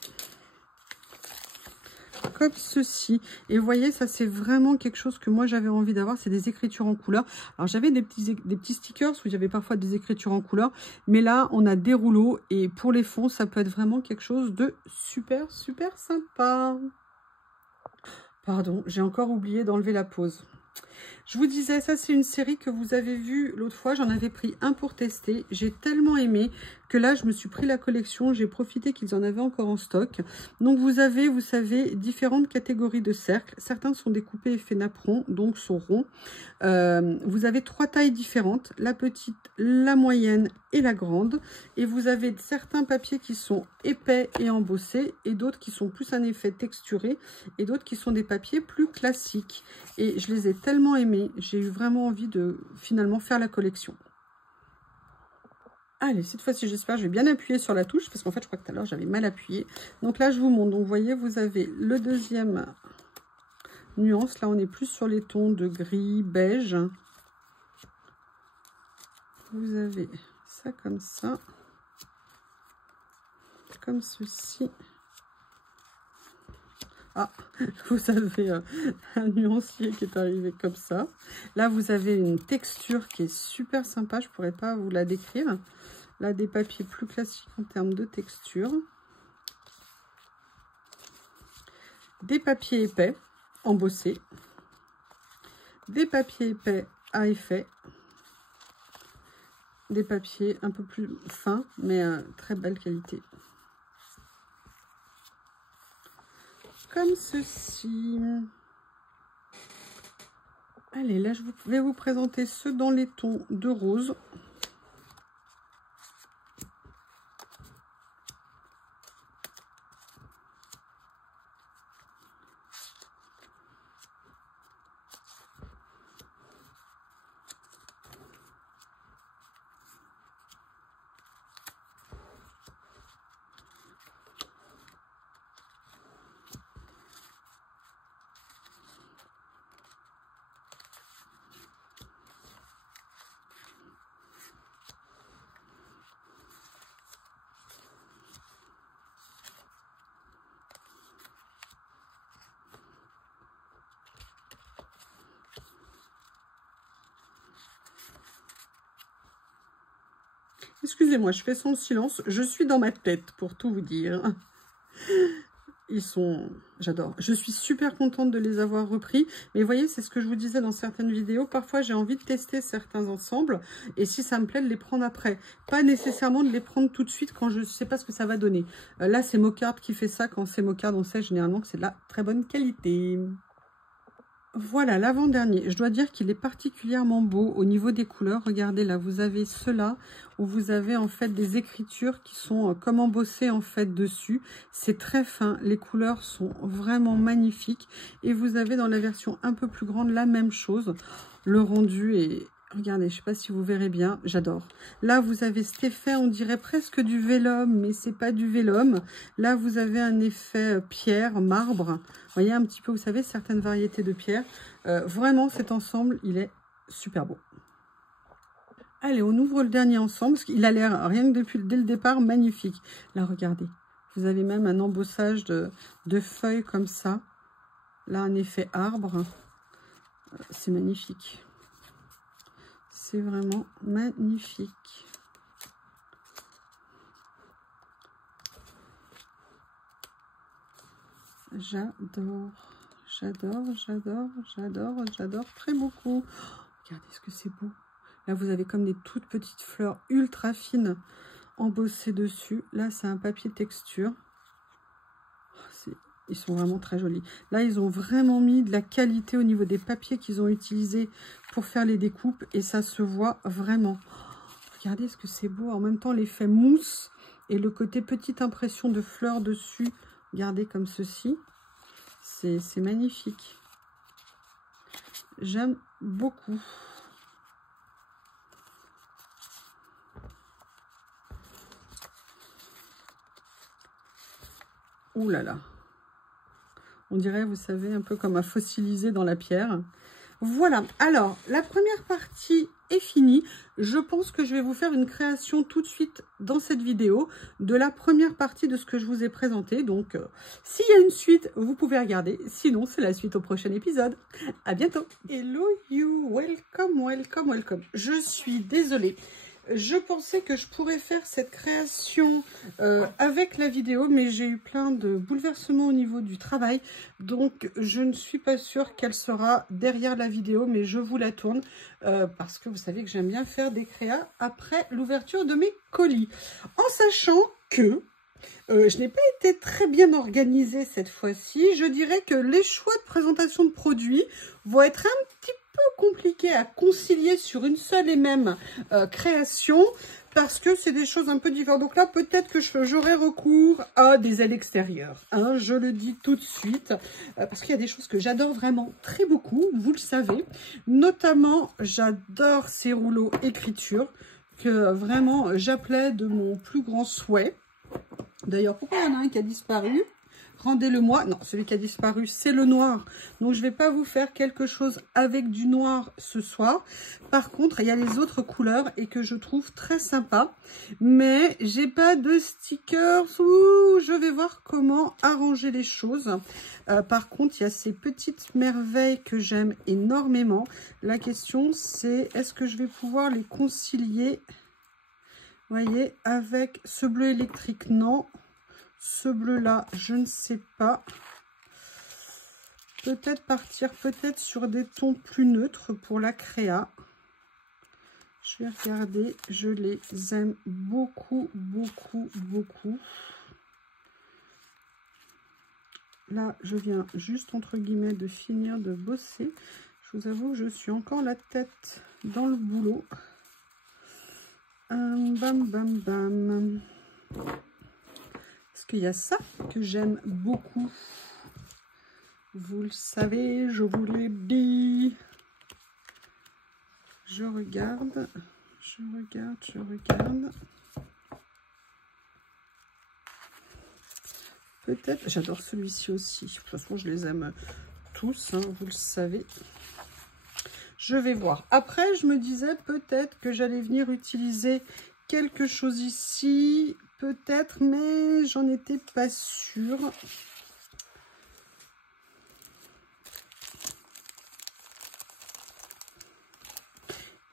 Comme ceci. Et vous voyez, ça, c'est vraiment quelque chose que moi, j'avais envie d'avoir. C'est des écritures en couleur. Alors, j'avais des petits stickers où j'avais parfois des écritures en couleur. Mais là, on a des rouleaux. Et pour les fonds, ça peut être vraiment quelque chose de super sympa. Pardon, j'ai encore oublié d'enlever la pause. Je vous disais, ça c'est une série que vous avez vue l'autre fois. J'en avais pris un pour tester. J'ai tellement aimé que là, je me suis pris la collection. J'ai profité qu'ils en avaient encore en stock. Donc, vous avez, vous savez, différentes catégories de cercles. Certains sont découpés effet napperon, donc sont ronds. Vous avez 3 tailles différentes. La petite, la moyenne et la grande. Et vous avez certains papiers qui sont épais et embossés. Et d'autres qui sont plus un effet texturé. Et d'autres qui sont des papiers plus classiques. Et je les ai tellement aimés. J'ai eu vraiment envie de finalement faire la collection. Allez, cette fois-ci, j'espère, je vais bien appuyer sur la touche, parce qu'en fait, je crois que tout à l'heure, j'avais mal appuyé. Donc là, je vous montre. Donc, vous voyez, vous avez le deuxième nuance. Là, on est plus sur les tons de gris, beige. Vous avez ça comme ça. Comme ceci. Ah, vous avez un nuancier qui est arrivé comme ça. Là, vous avez une texture qui est super sympa. Je ne pourrais pas vous la décrire. Là, des papiers plus classiques en termes de texture. Des papiers épais, embossés. Des papiers épais à effet. Des papiers un peu plus fins, mais très belle qualité. comme ceci. Allez, là, je vais vous présenter ceux dans les tons de rose. Excusez-moi, je fais son silence. Je suis dans ma tête, pour tout vous dire. Ils sont... J'adore. Je suis super contente de les avoir repris. Mais vous voyez, c'est ce que je vous disais dans certaines vidéos. Parfois, j'ai envie de tester certains ensembles. Et si ça me plaît, de les prendre après. Pas nécessairement de les prendre tout de suite quand je ne sais pas ce que ça va donner. Là, c'est Mocard qui fait ça. Quand c'est Mocard, on sait généralement que c'est de la très bonne qualité. Voilà, l'avant-dernier. Je dois dire qu'il est particulièrement beau au niveau des couleurs. Regardez, là, vous avez ceux-là où vous avez en fait des écritures qui sont comme embossées en fait dessus. C'est très fin. Les couleurs sont vraiment magnifiques. Et vous avez dans la version un peu plus grande la même chose. Le rendu est... Regardez, je ne sais pas si vous verrez bien, j'adore. Là, vous avez cet effet, on dirait presque du vélum, mais c'est pas du vélum. Là, vous avez un effet pierre, marbre. Vous voyez un petit peu, vous savez, certaines variétés de pierre. Vraiment, cet ensemble, il est super beau. Allez, on ouvre le dernier ensemble, parce qu'il a l'air, rien que dès le départ, magnifique. Là, regardez, vous avez même un embossage de feuilles comme ça. Là, un effet arbre. C'est magnifique. C'est vraiment magnifique. J'adore, j'adore, j'adore, j'adore, j'adore très beaucoup. Regardez ce que c'est beau. Là, vous avez comme des toutes petites fleurs ultra fines embossées dessus. Là, c'est un papier texture. Ils sont vraiment très jolis. Là, ils ont vraiment mis de la qualité au niveau des papiers qu'ils ont utilisés pour faire les découpes. Et ça se voit vraiment. Regardez ce que c'est beau. En même temps, l'effet mousse et le côté petite impression de fleurs dessus. Regardez comme ceci. C'est magnifique. J'aime beaucoup. Ouh là là. On dirait, vous savez, un peu comme un fossilisé dans la pierre. Voilà. Alors, la première partie est finie. Je pense que je vais vous faire une création tout de suite dans cette vidéo de la première partie de ce que je vous ai présenté. Donc, s'il y a une suite, vous pouvez regarder. Sinon, c'est la suite au prochain épisode. À bientôt. Hello you, welcome, welcome, welcome. Je suis désolée. Je pensais que je pourrais faire cette création avec la vidéo, mais j'ai eu plein de bouleversements au niveau du travail. Donc, je ne suis pas sûre qu'elle sera derrière la vidéo, mais je vous la tourne parce que vous savez que j'aime bien faire des créas après l'ouverture de mes colis. En sachant que je n'ai pas été très bien organisée cette fois-ci. Je dirais que les choix de présentation de produits vont être un petit peu compliqués à concilier sur une seule et même création parce que c'est des choses un peu différentes. Donc là, peut-être que j'aurai recours à des ailes extérieures. Hein, je le dis tout de suite parce qu'il y a des choses que j'adore vraiment très beaucoup, vous le savez. Notamment, j'adore ces rouleaux écriture que vraiment j'appelais de mon plus grand souhait. D'ailleurs, pourquoi il y en a un qui a disparu? Rendez-le-moi. Non, celui qui a disparu, c'est le noir. Donc, je ne vais pas vous faire quelque chose avec du noir ce soir. Par contre, il y a les autres couleurs et que je trouve très sympa. Mais j'ai pas de stickers. Ouh, je vais voir comment arranger les choses. Par contre, il y a ces petites merveilles que j'aime énormément. La question, c'est est-ce que je vais pouvoir les concilier? Vous voyez, avec ce bleu électrique, non. Ce bleu-là, je ne sais pas. Peut-être partir sur des tons plus neutres pour la créa. Je vais regarder. Je les aime beaucoup, beaucoup, beaucoup. là, je viens juste, entre guillemets, de finir de bosser. Je vous avoue que je suis encore la tête dans le boulot. Bam, bam, bam. Parce qu'il y a ça que j'aime beaucoup. Vous le savez, je vous l'ai dit. Je regarde. Peut-être, j'adore celui-ci aussi. De toute façon, je les aime tous, hein, vous le savez. Je vais voir. Après, je me disais peut-être que j'allais venir utiliser quelque chose ici. Peut-être, mais j'en étais pas sûre.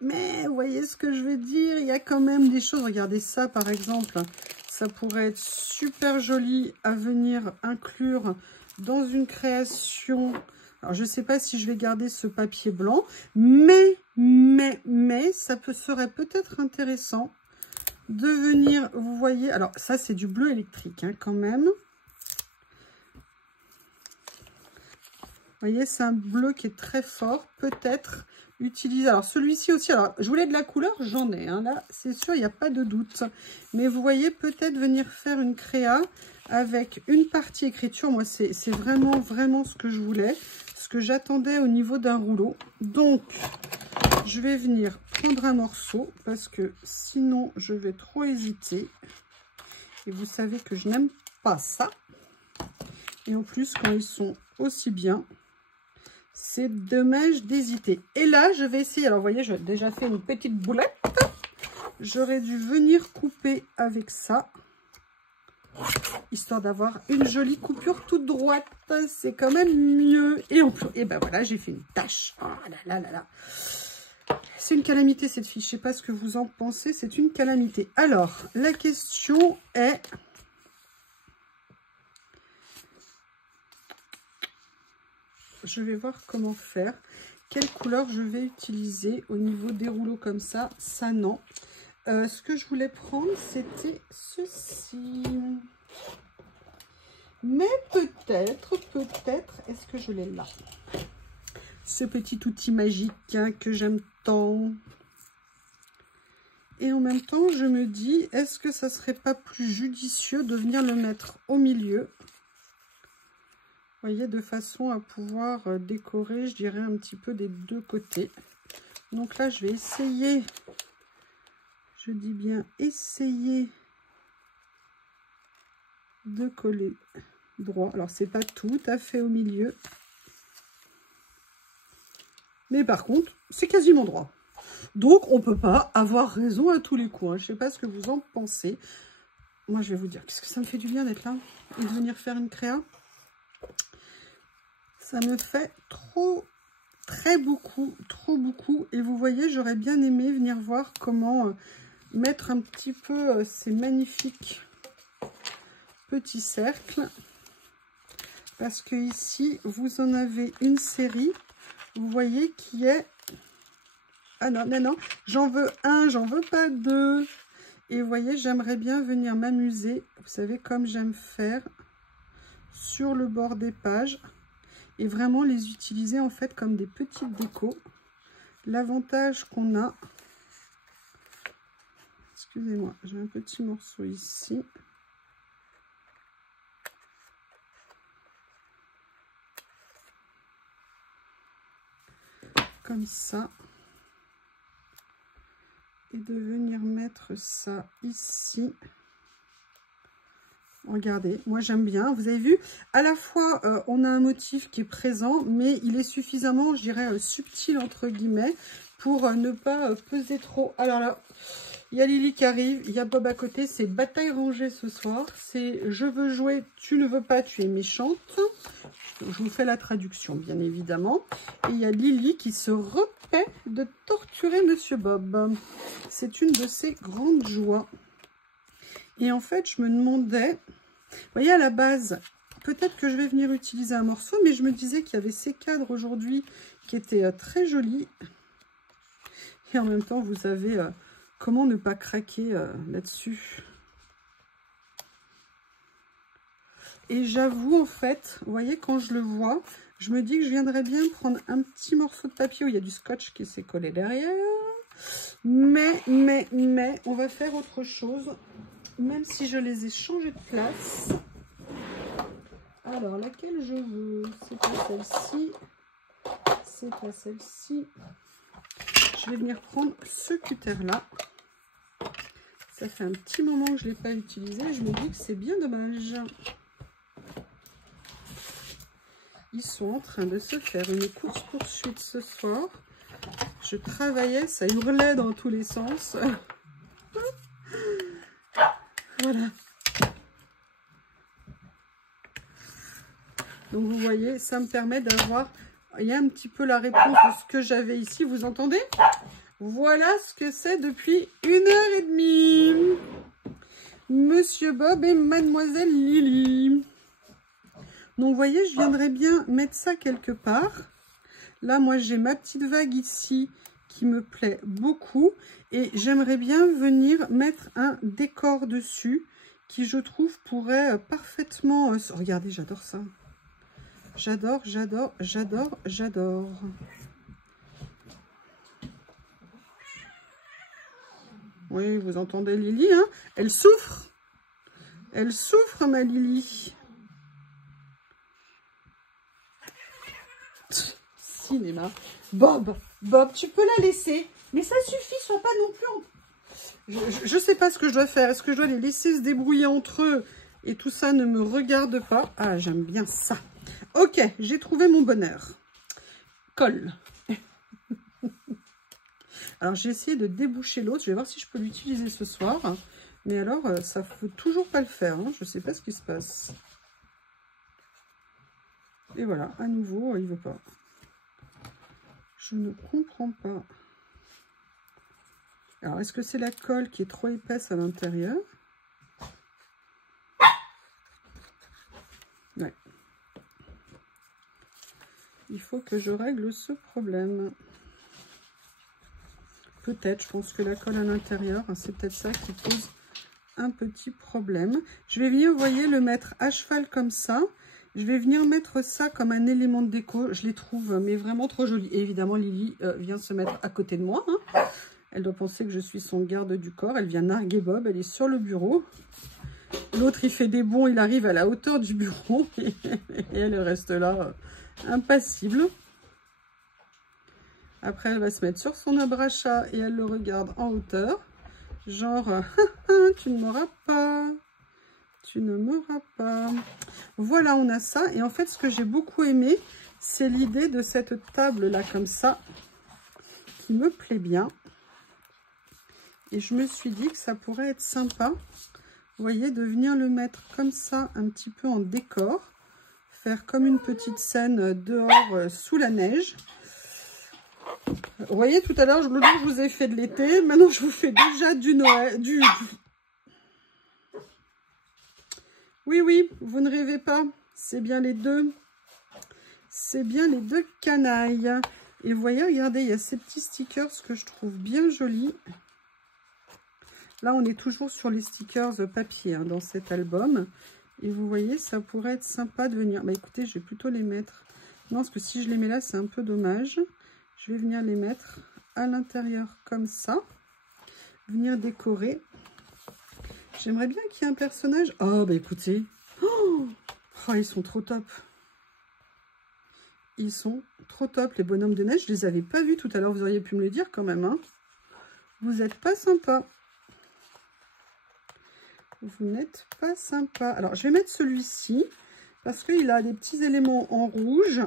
Mais vous voyez ce que je veux dire, il y a quand même des choses. Regardez ça par exemple, ça pourrait être super joli à venir inclure dans une création. Alors je ne sais pas si je vais garder ce papier blanc, mais ça serait peut-être intéressant de venir, vous voyez, alors ça c'est du bleu électrique hein, quand même. Vous voyez, c'est un bleu qui est très fort, peut-être utiliser. Alors celui-ci aussi, alors je voulais de la couleur, j'en ai, hein, là c'est sûr, il n'y a pas de doute. Mais vous voyez, peut-être venir faire une créa avec une partie écriture. Moi, c'est vraiment ce que je voulais, ce que j'attendais au niveau d'un rouleau. Donc, je vais venir prendre un morceau parce que sinon, je vais trop hésiter. Et vous savez que je n'aime pas ça. Et en plus, quand ils sont aussi bien, c'est dommage d'hésiter. Et là, je vais essayer. Alors, vous voyez, j'ai déjà fait une petite boulette. J'aurais dû venir couper avec ça, histoire d'avoir une jolie coupure toute droite. C'est quand même mieux. Et en plus, et ben voilà, j'ai fait une tache. Oh là là. C'est une calamité cette fiche. Je sais pas ce que vous en pensez. C'est une calamité. Alors, la question est... Je vais voir comment faire. Quelle couleur je vais utiliser au niveau des rouleaux comme ça. Ça, non. Ce que je voulais prendre, c'était ceci. Mais peut-être, est-ce que je l'ai là? Ce petit outil magique hein, que j'aime tant. Et en même temps, je me dis, est-ce que ça serait pas plus judicieux de venir le mettre au milieu? Vous voyez, de façon à pouvoir décorer, je dirais, un petit peu des deux côtés. Donc là, je vais essayer, je dis bien essayer de coller droit. Alors, c'est pas tout à fait au milieu. Mais par contre, c'est quasiment droit. Donc, on ne peut pas avoir raison à tous les coups. Hein. Je ne sais pas ce que vous en pensez. Moi, je vais vous dire, qu'est-ce que ça me fait du bien d'être là et de venir faire une créa. Ça me fait trop beaucoup. Et vous voyez, j'aurais bien aimé venir voir comment mettre un petit peu ces magnifiques petits cercles. Parce que ici, vous en avez une série, vous voyez, qui est... Ah non, j'en veux un, j'en veux pas deux. Et vous voyez, j'aimerais bien venir m'amuser, vous savez, comme j'aime faire, sur le bord des pages. Et vraiment les utiliser en fait comme des petites décos. L'avantage qu'on a... Excusez-moi, j'ai un petit morceau ici. Comme ça. Et de venir mettre ça ici. Regardez, moi j'aime bien. Vous avez vu, à la fois on a un motif qui est présent, mais il est suffisamment, je dirais, subtil entre guillemets, pour ne pas peser trop. Alors là, il y a Lily qui arrive, il y a Bob à côté, c'est bataille rangée ce soir. C'est je veux jouer, tu ne veux pas, tu es méchante. Je vous fais la traduction, bien évidemment. Et il y a Lily qui se repaît de torturer Monsieur Bob. C'est une de ses grandes joies. Et en fait, je me demandais, vous voyez, à la base, peut-être que je vais venir utiliser un morceau, mais je me disais qu'il y avait ces cadres aujourd'hui qui étaient très jolis. Et en même temps, vous savez, comment ne pas craquer là-dessus. Et j'avoue, en fait, vous voyez, quand je le vois, je me dis que je viendrais bien prendre un petit morceau de papier où il y a du scotch qui s'est collé derrière. Mais, on va faire autre chose, même si je les ai changés de place. Alors, laquelle je veux? C'est pas celle-ci. C'est pas celle-ci. Je vais venir prendre ce cutter-là. Ça fait un petit moment que je ne l'ai pas utilisé. Je me dis que c'est bien dommage. Ils sont en train de se faire une course-poursuite ce soir. Je travaillais, ça hurlait dans tous les sens. Voilà. Donc vous voyez, ça me permet d'avoir... Il y a un petit peu la réponse de ce que j'avais ici. Vous entendez? Voilà ce que c'est depuis 1h30. Monsieur Bob et Mademoiselle Lily. Donc vous voyez, je viendrais bien mettre ça quelque part. Là, moi, j'ai ma petite vague ici qui me plaît beaucoup. Et j'aimerais bien venir mettre un décor dessus qui, je trouve, pourrait parfaitement... Regardez, j'adore ça. J'adore, j'adore, j'adore, j'adore. Oui, vous entendez Lily, hein? Elle souffre. Elle souffre, ma Lily. Cinéma. Bob, tu peux la laisser. Mais ça suffit, sois pas non plus... Je sais pas ce que je dois faire. Est-ce que je dois les laisser se débrouiller entre eux et tout ça ne me regarde pas? Ah, j'aime bien ça. Ok, j'ai trouvé mon bonheur. Colle. Alors, j'ai essayé de déboucher l'autre. Je vais voir si je peux l'utiliser ce soir. Mais alors, ça ne faut toujours pas le faire. Hein. Je ne sais pas ce qui se passe. Et voilà, à nouveau, il ne veut pas. Je ne comprends pas. Alors, est-ce que c'est la colle qui est trop épaisse à l'intérieur? Ouais. Il faut que je règle ce problème. Peut-être, je pense que la colle à l'intérieur, c'est peut-être ça qui pose un petit problème. Je vais venir, vous voyez, le mettre à cheval comme ça. Je vais venir mettre ça comme un élément de déco. Je les trouve mais vraiment trop jolis. Et évidemment, Lily vient se mettre à côté de moi. Hein. Elle doit penser que je suis son garde du corps. Elle vient narguer Bob. Elle est sur le bureau. L'autre, il fait des bonds. Il arrive à la hauteur du bureau. Et elle reste là, impassible. Après, elle va se mettre sur son arbre à chat et elle le regarde en hauteur. Genre, tu ne m'auras pas. Tu ne m'auras pas. Voilà, on a ça. Et en fait, ce que j'ai beaucoup aimé, c'est l'idée de cette table-là, comme ça, qui me plaît bien. Et je me suis dit que ça pourrait être sympa, vous voyez, de venir le mettre comme ça, un petit peu en décor. Faire comme une petite scène dehors sous la neige. Vous voyez, tout à l'heure, je vous ai fait de l'été. Maintenant, je vous fais déjà du Noël. Oui, vous ne rêvez pas. C'est bien les deux. C'est bien les deux canailles. Et vous voyez, regardez, il y a ces petits stickers que je trouve bien jolis. Là, on est toujours sur les stickers papier hein, dans cet album. Et vous voyez, ça pourrait être sympa de venir... Bah écoutez, je vais plutôt les mettre... Non, parce que si je les mets là, c'est un peu dommage. Je vais venir les mettre à l'intérieur comme ça. Venir décorer. J'aimerais bien qu'il y ait un personnage. Oh, bah écoutez. Oh, ils sont trop top. Ils sont trop top, les bonhommes de neige. Je les avais pas vus tout à l'heure. Vous auriez pu me le dire quand même. Hein. Vous n'êtes pas sympa. Vous n'êtes pas sympa. Alors, je vais mettre celui-ci. Parce qu'il a des petits éléments en rouge.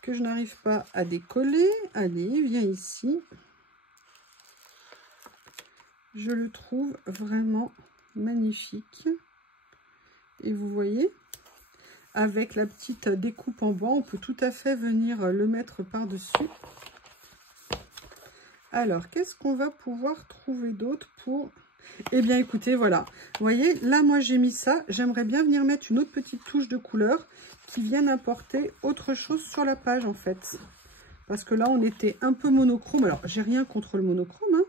Que je n'arrive pas à décoller. Allez, viens ici. Je le trouve vraiment magnifique. Et vous voyez, avec la petite découpe en bois, on peut tout à fait venir le mettre par-dessus. Alors, qu'est-ce qu'on va pouvoir trouver d'autre pour... Eh bien, écoutez, voilà. Vous voyez, là, moi, j'ai mis ça. J'aimerais bien venir mettre une autre petite touche de couleur qui vienne apporter autre chose sur la page, en fait. Parce que là, on était un peu monochrome. Alors, j'ai rien contre le monochrome, hein.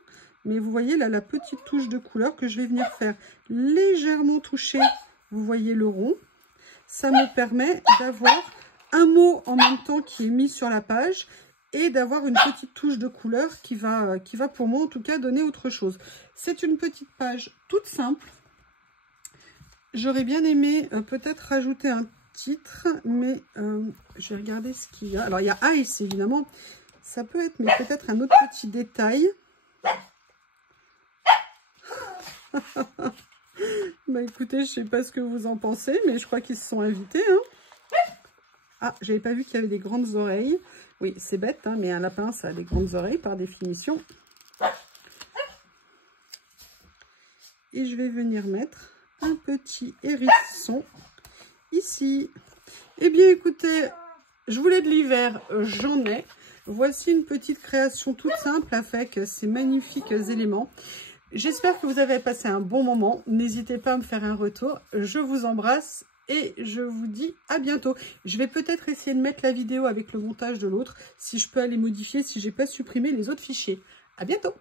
Mais vous voyez là la petite touche de couleur que je vais venir faire légèrement toucher. Vous voyez le rond. ça me permet d'avoir un mot en même temps qui est mis sur la page et d'avoir une petite touche de couleur qui va pour moi en tout cas donner autre chose. C'est une petite page toute simple. J'aurais bien aimé peut-être rajouter un titre, mais je vais regarder ce qu'il y a. Alors il y a Ice évidemment, ça peut être, mais peut-être un autre petit détail. Bah écoutez, je sais pas ce que vous en pensez, mais je crois qu'ils se sont invités. Hein. Ah, j'avais pas vu qu'il y avait des grandes oreilles. Oui, c'est bête, hein, mais un lapin, ça a des grandes oreilles par définition. Et je vais venir mettre un petit hérisson ici. Eh bien, écoutez, je voulais de l'hiver, j'en ai. Voici une petite création toute simple avec ces magnifiques éléments. J'espère que vous avez passé un bon moment. N'hésitez pas à me faire un retour. Je vous embrasse et je vous dis à bientôt. Je vais peut-être essayer de mettre la vidéo avec le montage de l'autre, si je peux aller modifier, si j'ai pas supprimé les autres fichiers. À bientôt!